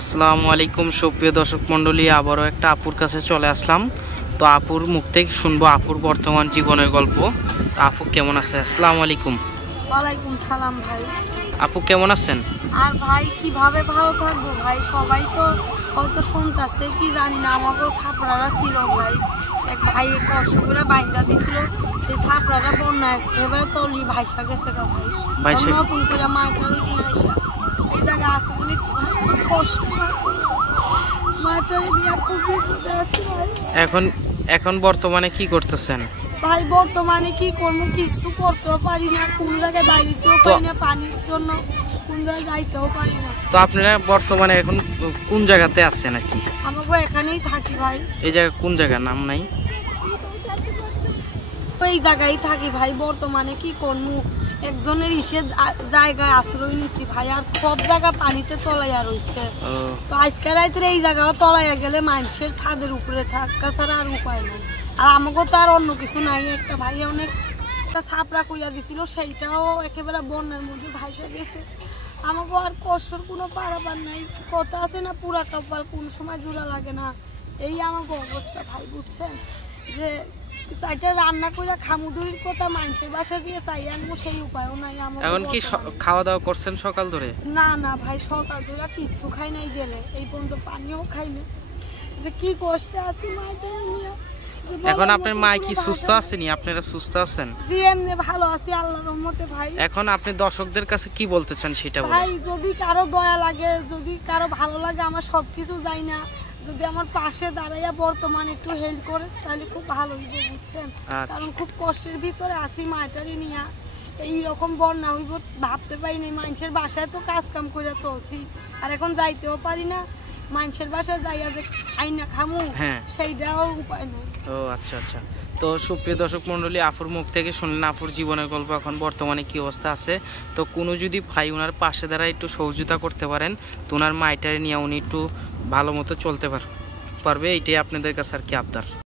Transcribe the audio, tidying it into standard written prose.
আসসালামু আলাইকুম সুপ্রিয় দর্শক মণ্ডলী, আবারও একটা আপুর কাছে চলে আসলাম। তো আপুর মুখ থেকে শুনবো আপুর বর্তমান জীবনের গল্প। তো আপু কেমন আছে? আসসালামু আলাইকুম। ওয়ালাইকুম সালাম ভাই। আপু কেমন আছেন? আর ভাই কিভাবে ভালো থাকবো ভাই, সবাই তো হয়তো শুনতেছে কি জানি না, আমাকেও ছাপড়ারা ছিল ভাই, এক ভাই কষ্ট করে বাইন্দা দিছিল, সেই ছাপড়ারা বন্যা একেবারে তলি ভাইসা গেছে গা ভাই। নতুন করে মাটারি নিয়ে আসা এই জায়গায় আছে বলেছি ভাই, খুব কষ্ট মাটারি নিয়ে খুব বিপদে আছে ভাই। এখন বর্তমানে কি করতেছেন? ভাই বর্তমানে কি করবো, কিছু করতেও পারি না, কোন জায়গায় বাইরেতেও পারি না, পানির জন্য কোন জায়গায় যাইতেও পারি না। তো আপনারা বর্তমানে এখন কোন জায়গাতে আছেন আর কি? আমাকে এখানেই থাকি ভাই। এই জায়গা কোন জায়গার নাম নাই? এই জায়গায় থাকি ভাই। বর্তমানে কি করবো, একজনের জায়গায় আশ্রয় নিছি ভাই, আর সব জায়গা পানিতে তলাইয়া রয়েছে। তো আজকে রাইতে এই জায়গাও তলাইয়া গেলে মানুষের ছাদের উপরে থাকা ছাড়া আর উপায় নাই। আর আমাকেও তো আর অন্য কিছু নাই। একটা ভাই অনেক একটা ছাপড়া কইয়া দিছিল, সেইটাও একেবারে বন্যার মধ্যে ভাইসা গেছে। আমাকেও আর কষ্টর কোনো পারাবার নাই। কথা আছে না, পুরা কপাল কোন সময় জোড়া লাগে না। এই আমাকে অবস্থা ভাই, বুঝছেন, যে চাইটা রান্না করে খামুদুরির কথা মানুষের বাসা দিয়ে চাই আনবো, সেই উপায়ও নাই আমার। এখন কি খাওয়া দাওয়া করছেন সকাল ধরে? না না ভাই, সকাল ধরে কিচ্ছু খাই নাই, গেলে এই পর্যন্ত পানিও খাই না। যে কি কষ্টে আছি মাইটা নিয়ে। এখন আপনার মা কি সুস্থ আছেনি? আপনারা সুস্থ আছেন? জি এমনি ভালো আছি আল্লাহর রহমতে ভাই। এখন আপনি দর্শকদের কাছে কি বলতে চান সেটা বলুন ভাই। যদি কারো দয়া লাগে, যদি কারো ভালো লাগে, আমার সবকিছু যাই না, যদি আমার পাশে দাঁড়াইয়া বর্তমানে একটু হেল্প করে তাহলে খুব ভালো হইব, বুঝছেন। কারণ খুব কষ্টের ভিতরে আছি মাটারি নিয়ে। এইরকম বন্যা হইব ভাবতে পারি নাই। মানুষের বাসায় তো কাজ কাম করে চলছি, আর এখন যাইতেও পারি না। মানুষের বাসায় যাইয়া যে আইনা খামু, সেইটাও উপায় নেই। ও আচ্ছা আচ্ছা। তো সুপ্রিয় দর্শক মন্ডলী, আফুর মুখ থেকে শুনলেন আফুর জীবনের গল্প, এখন বর্তমানে কি অবস্থা আছে। তো কোনো যদি ভাই ওনার পাশে দ্বারা একটু সহযোগিতা করতে পারেন, তো ওনার মাইটারে নিয়ে উনি একটু ভালো মতো চলতে পারবে, এইটাই আপনাদের কাছে আর কি আবদার।